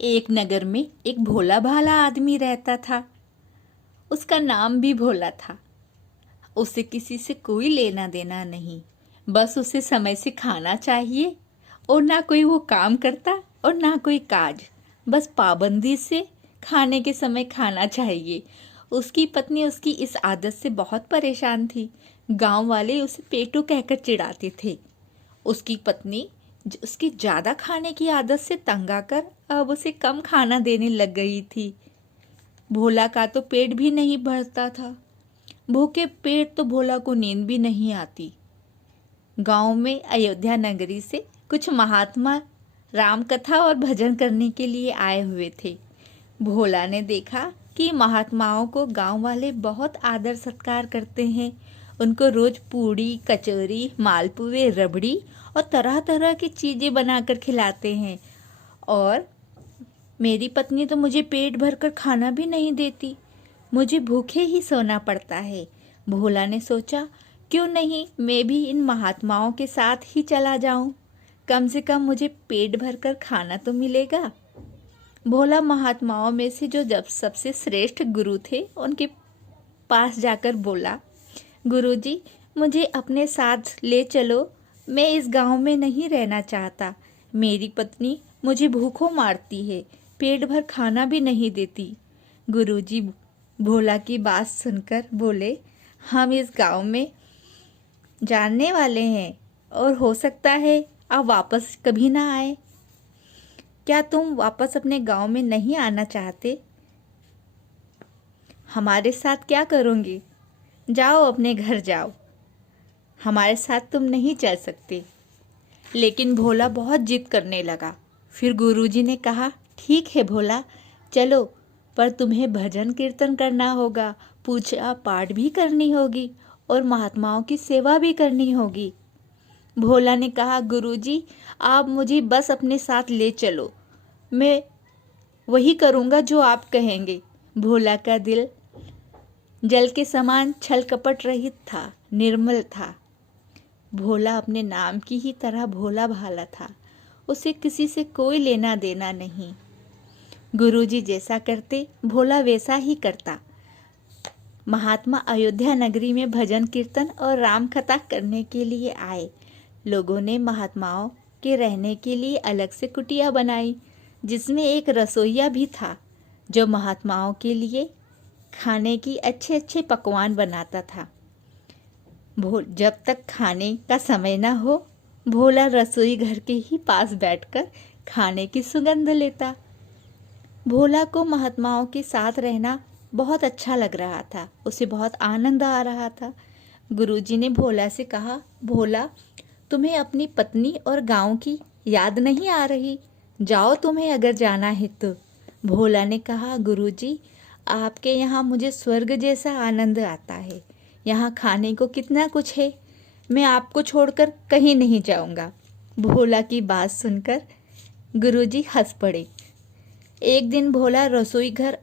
एक नगर में एक भोला भाला आदमी रहता था। उसका नाम भी भोला था। उसे किसी से कोई लेना देना नहीं, बस उसे समय से खाना चाहिए और ना कोई वो काम करता और ना कोई काज। बस पाबंदी से खाने के समय खाना चाहिए। उसकी पत्नी उसकी इस आदत से बहुत परेशान थी। गांव वाले उसे पेटू कहकर चिढ़ाते थे। उसकी पत्नी उसकी ज्यादा खाने की आदत से तंग आकर अब उसे कम खाना देने लग गई थी। भोला का तो पेट भी नहीं भरता था। भूखे पेट तो भोला को नींद भी नहीं आती। गांव में अयोध्या नगरी से कुछ महात्मा राम कथा और भजन करने के लिए आए हुए थे। भोला ने देखा कि महात्माओं को गांव वाले बहुत आदर सत्कार करते हैं। उनको रोज पूड़ी, कचौरी, मालपुए, रबड़ी और तरह तरह की चीजें बनाकर खिलाते हैं। और मेरी पत्नी तो मुझे पेट भरकर खाना भी नहीं देती। मुझे भूखे ही सोना पड़ता है। भोला ने सोचा, क्यों नहीं मैं भी इन महात्माओं के साथ ही चला जाऊं। कम से कम मुझे पेट भरकर खाना तो मिलेगा। भोला महात्माओं में से जो जब सबसे श्रेष्ठ गुरु थे उनके पास जाकर बोला, गुरुजी, मुझे अपने साथ ले चलो। मैं इस गांव में नहीं रहना चाहता। मेरी पत्नी मुझे भूखों मारती है, पेट भर खाना भी नहीं देती। गुरुजी भोला की बात सुनकर बोले, हम इस गांव में जानने वाले हैं और हो सकता है आप वापस कभी ना आए। क्या तुम वापस अपने गांव में नहीं आना चाहते? हमारे साथ क्या करोगे? जाओ, अपने घर जाओ। हमारे साथ तुम नहीं चल सकते। लेकिन भोला बहुत जिद करने लगा। फिर गुरुजी ने कहा, ठीक है भोला, चलो, पर तुम्हें भजन कीर्तन करना होगा, पूजा पाठ भी करनी होगी और महात्माओं की सेवा भी करनी होगी। भोला ने कहा, गुरुजी, आप मुझे बस अपने साथ ले चलो, मैं वही करूँगा जो आप कहेंगे। भोला का दिल जल के समान छल कपट रहित था, निर्मल था। भोला अपने नाम की ही तरह भोला भाला था। उसे किसी से कोई लेना देना नहीं। गुरुजी जैसा करते भोला वैसा ही करता। महात्मा अयोध्या नगरी में भजन कीर्तन और राम कथा करने के लिए आए। लोगों ने महात्माओं के रहने के लिए अलग से कुटिया बनाई, जिसमें एक रसोइया भी था जो महात्माओं के लिए खाने की अच्छे अच्छे पकवान बनाता था। जब तक खाने का समय न हो, भोला रसोई घर के ही पास बैठकर खाने की सुगंध लेता। भोला को महात्माओं के साथ रहना बहुत अच्छा लग रहा था। उसे बहुत आनंद आ रहा था। गुरुजी ने भोला से कहा, भोला, तुम्हें अपनी पत्नी और गांव की याद नहीं आ रही? जाओ, तुम्हें अगर जाना है तो। भोला ने कहा, गुरुजी, आपके यहाँ मुझे स्वर्ग जैसा आनंद आता है। यहाँ खाने को कितना कुछ है, मैं आपको छोड़कर कहीं नहीं जाऊंगा। भोला की बात सुनकर गुरुजी हंस पड़े। एक दिन भोला रसोई घर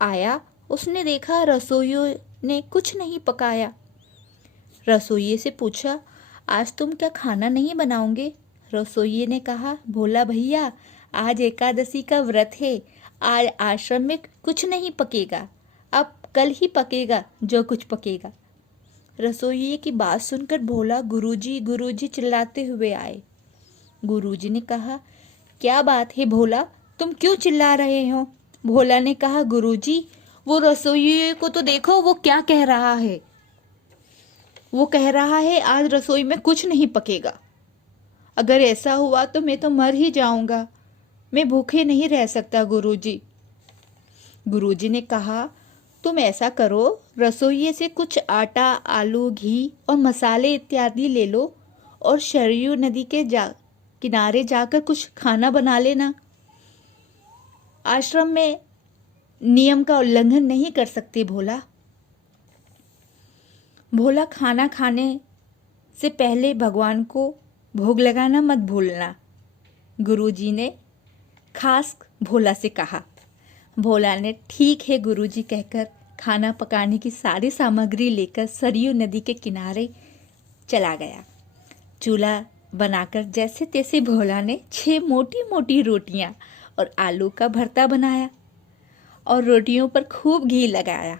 आया। उसने देखा रसोइयों ने कुछ नहीं पकाया। रसोइये से पूछा, आज तुम क्या खाना नहीं बनाओगे? रसोइये ने कहा, भोला भैया, आज एकादशी का व्रत है, आज आश्रम में कुछ नहीं पकेगा, अब कल ही पकेगा जो कुछ पकेगा। रसोइये की बात सुनकर भोला गुरुजी गुरुजी चिल्लाते हुए आए। गुरुजी ने कहा, क्या बात है भोला, तुम क्यों चिल्ला रहे हो? भोला ने कहा, गुरुजी, वो रसोइये को तो देखो, वो क्या कह रहा है। वो कह रहा है आज रसोई में कुछ नहीं पकेगा। अगर ऐसा हुआ तो मैं तो मर ही जाऊंगा। मैं भूखे नहीं रह सकता गुरुजी। गुरुजी ने कहा, तुम ऐसा करो, रसोइये से कुछ आटा, आलू, घी और मसाले इत्यादि ले लो और सरयू नदी के किनारे जाकर कुछ खाना बना लेना। आश्रम में नियम का उल्लंघन नहीं कर सकते भोला। भोला, खाना खाने से पहले भगवान को भोग लगाना मत भूलना, गुरुजी ने खास भोला से कहा। भोला ने ठीक है गुरुजी कहकर खाना पकाने की सारी सामग्री लेकर सरयू नदी के किनारे चला गया। चूल्हा बनाकर जैसे तैसे भोला ने 6 मोटी मोटी रोटियां और आलू का भरता बनाया और रोटियों पर खूब घी लगाया।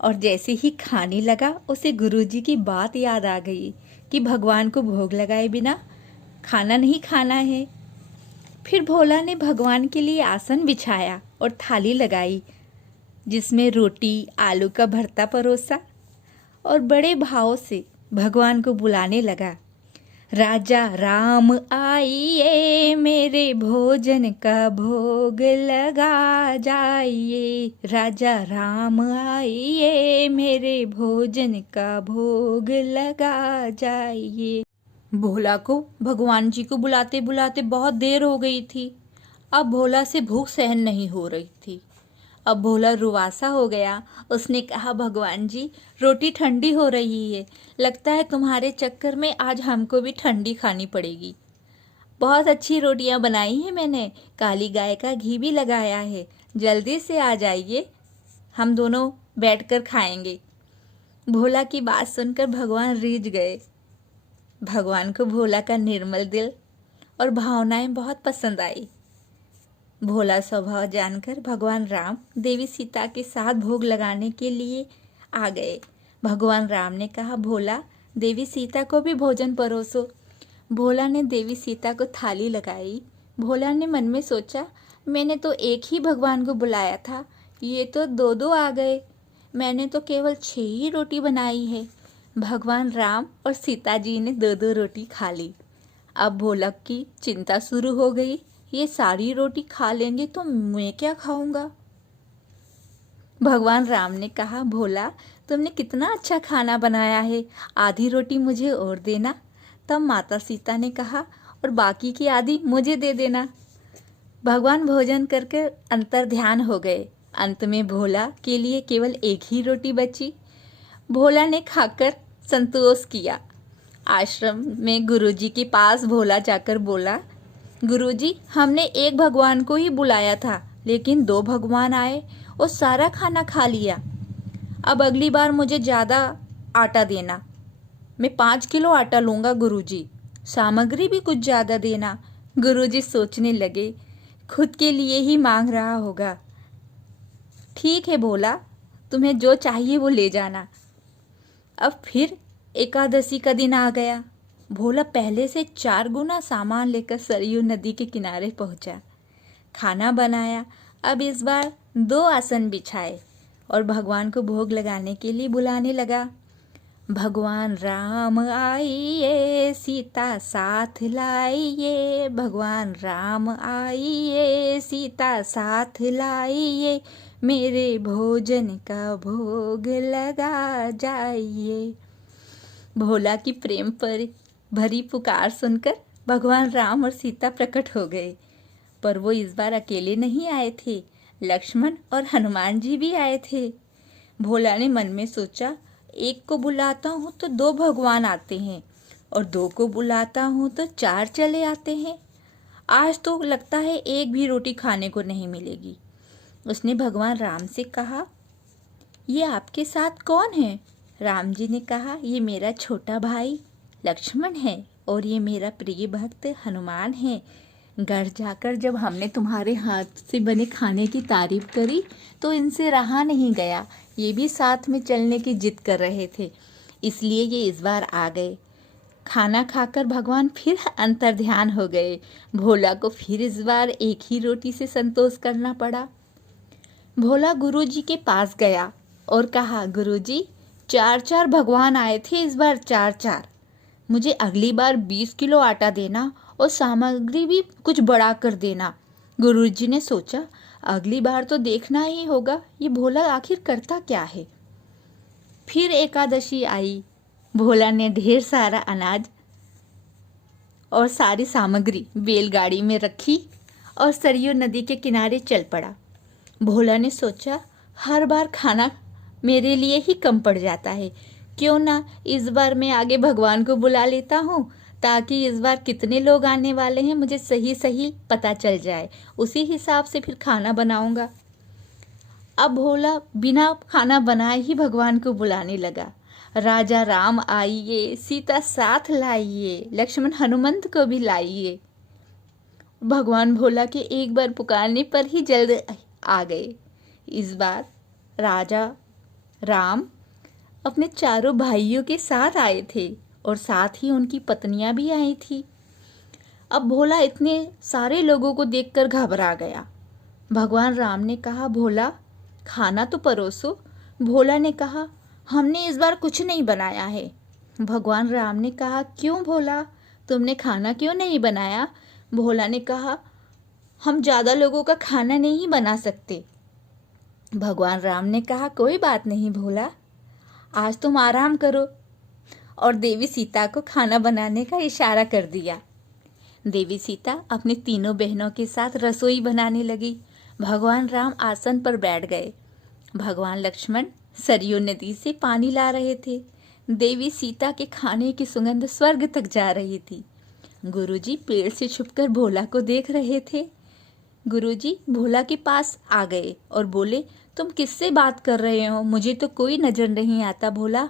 और जैसे ही खाने लगा उसे गुरुजी की बात याद आ गई कि भगवान को भोग लगाए बिना खाना नहीं खाना है। फिर भोला ने भगवान के लिए आसन बिछाया और थाली लगाई जिसमें रोटी आलू का भरता परोसा और बड़े भाव से भगवान को बुलाने लगा, राजा राम आइए मेरे भोजन का भोग लगा जाइए, राजा राम आइए मेरे भोजन का भोग लगा जाइए। भोला को भगवान जी को बुलाते बुलाते बहुत देर हो गई थी। अब भोला से भूख सहन नहीं हो रही थी। अब भोला रुवासा हो गया। उसने कहा, भगवान जी रोटी ठंडी हो रही है, लगता है तुम्हारे चक्कर में आज हमको भी ठंडी खानी पड़ेगी। बहुत अच्छी रोटियां बनाई हैं मैंने, काली गाय का घी भी लगाया है, जल्दी से आ जाइए, हम दोनों बैठकर खाएंगे। भोला की बात सुनकर भगवान रीझ गए। भगवान को भोला का निर्मल दिल और भावनाएं बहुत पसंद आई। भोला स्वभाव जानकर भगवान राम देवी सीता के साथ भोग लगाने के लिए आ गए। भगवान राम ने कहा, भोला देवी सीता को भी भोजन परोसो। भोला ने देवी सीता को थाली लगाई। भोला ने मन में सोचा, मैंने तो एक ही भगवान को बुलाया था, ये तो दो दो आ गए, मैंने तो केवल 6 ही रोटी बनाई है। भगवान राम और सीता जी ने 2-2 रोटी खा ली। अब भोला की चिंता शुरू हो गई, ये सारी रोटी खा लेंगे तो मैं क्या खाऊंगा। भगवान राम ने कहा, भोला तुमने कितना अच्छा खाना बनाया है, आधी रोटी मुझे और देना। तब माता सीता ने कहा, और बाकी की आधी मुझे दे देना। भगवान भोजन करके अंतर ध्यान हो गए। अंत में भोला के लिए केवल एक ही रोटी बची। भोला ने खाकर संतोष किया। आश्रम में गुरुजी के पास भोला जाकर बोला, गुरुजी हमने एक भगवान को ही बुलाया था, लेकिन 2 भगवान आए और सारा खाना खा लिया। अब अगली बार मुझे ज़्यादा आटा देना, मैं 5 किलो आटा लूँगा गुरुजी, सामग्री भी कुछ ज़्यादा देना। गुरुजी सोचने लगे, खुद के लिए ही मांग रहा होगा। ठीक है भोला, तुम्हें जो चाहिए वो ले जाना। अब फिर एकादशी का दिन आ गया। भोला पहले से 4 गुना सामान लेकर सरयू नदी के किनारे पहुंचा। खाना बनाया। अब इस बार 2 आसन बिछाए और भगवान को भोग लगाने के लिए बुलाने लगा। भगवान राम आइए सीता साथ लाइए, भगवान राम आइए सीता साथ लाइए, मेरे भोजन का भोग लगा जाइए। भोला की प्रेम पर भरी पुकार सुनकर भगवान राम और सीता प्रकट हो गए। पर वो इस बार अकेले नहीं आए थे, लक्ष्मण और हनुमान जी भी आए थे। भोला ने मन में सोचा, एक को बुलाता हूँ तो 2 भगवान आते हैं और 2 को बुलाता हूँ तो 4 चले आते हैं। आज तो लगता है एक भी रोटी खाने को नहीं मिलेगी। उसने भगवान राम से कहा, ये आपके साथ कौन है? राम जी ने कहा, ये मेरा छोटा भाई लक्ष्मण है और ये मेरा प्रिय भक्त हनुमान है। घर जाकर जब हमने तुम्हारे हाथ से बने खाने की तारीफ करी तो इनसे रहा नहीं गया, ये भी साथ में चलने की जिद कर रहे थे, इसलिए ये इस बार आ गए। खाना खाकर भगवान फिर अंतर ध्यान हो गए। भोला को फिर इस बार एक ही रोटी से संतोष करना पड़ा। भोला गुरुजी के पास गया और कहा, गुरुजी 4-4 भगवान आए थे, इस बार 4-4, मुझे अगली बार 20 किलो आटा देना और सामग्री भी कुछ बढ़ा कर देना। गुरुजी ने सोचा, अगली बार तो देखना ही होगा ये भोला आखिर करता क्या है। फिर एकादशी आई। भोला ने ढेर सारा अनाज और सारी सामग्री बैलगाड़ी में रखी और सरयू नदी के किनारे चल पड़ा। भोला ने सोचा, हर बार खाना मेरे लिए ही कम पड़ जाता है, क्यों ना इस बार मैं आगे भगवान को बुला लेता हूँ, ताकि इस बार कितने लोग आने वाले हैं मुझे सही सही पता चल जाए, उसी हिसाब से फिर खाना बनाऊंगा। अब भोला बिना खाना बनाए ही भगवान को बुलाने लगा। राजा राम आइए सीता साथ लाइए, लक्ष्मण हनुमंत को भी लाइए। भगवान भोला के एक बार पुकारने पर ही जल्द आ गए। इस बार राजा राम अपने चारों भाइयों के साथ आए थे और साथ ही उनकी पत्नियां भी आई थी। अब भोला इतने सारे लोगों को देखकर घबरा गया। भगवान राम ने कहा, भोला खाना तो परोसो। भोला ने कहा, हमने इस बार कुछ नहीं बनाया है। भगवान राम ने कहा, क्यों भोला, तुमने खाना क्यों नहीं बनाया? भोला ने कहा, हम ज़्यादा लोगों का खाना नहीं बना सकते। भगवान राम ने कहा, कोई बात नहीं भोला, आज तुम आराम करो। और देवी सीता को खाना बनाने का इशारा कर दिया। देवी सीता अपनी तीनों बहनों के साथ रसोई बनाने लगी। भगवान राम आसन पर बैठ गए। भगवान लक्ष्मण सरयू नदी से पानी ला रहे थे। देवी सीता के खाने की सुगंध स्वर्ग तक जा रही थी। गुरुजी पेड़ से छुपकर भोला को देख रहे थे। गुरुजी भोला के पास आ गए और बोले, तुम किससे बात कर रहे हो? मुझे तो कोई नजर नहीं आता भोला।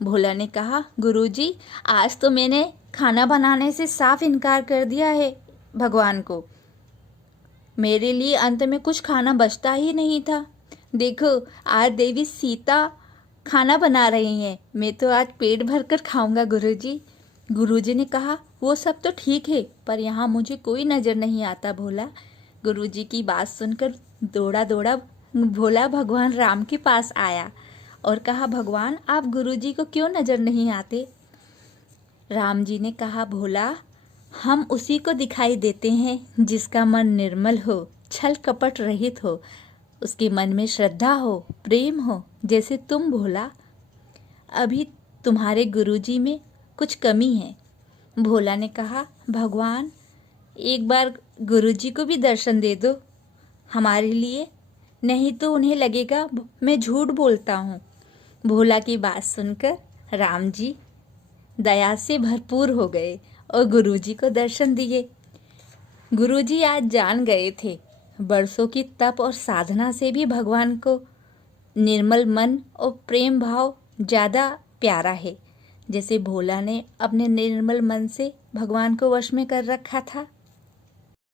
भोला ने कहा, गुरुजी आज तो मैंने खाना बनाने से साफ इनकार कर दिया है भगवान को। मेरे लिए अंत में कुछ खाना बचता ही नहीं था। देखो आज देवी सीता खाना बना रही हैं, मैं तो आज पेट भर कर खाऊंगा गुरुजी। गुरुजी ने कहा, वो सब तो ठीक है, पर यहाँ मुझे कोई नज़र नहीं आता भोला। गुरुजी की बात सुनकर दौड़ा दौड़ा भोला भगवान राम के पास आया और कहा, भगवान आप गुरुजी को क्यों नज़र नहीं आते? राम जी ने कहा, भोला हम उसी को दिखाई देते हैं जिसका मन निर्मल हो, छल कपट रहित हो, उसके मन में श्रद्धा हो, प्रेम हो, जैसे तुम भोला। अभी तुम्हारे गुरुजी में कुछ कमी है। भोला ने कहा, भगवान एक बार गुरुजी को भी दर्शन दे दो हमारे लिए, नहीं तो उन्हें लगेगा मैं झूठ बोलता हूँ। भोला की बात सुनकर राम जी दया से भरपूर हो गए और गुरुजी को दर्शन दिए। गुरुजी आज जान गए थे बरसों की तप और साधना से भी भगवान को निर्मल मन और प्रेम भाव ज़्यादा प्यारा है, जैसे भोला ने अपने निर्मल मन से भगवान को वश में कर रखा था।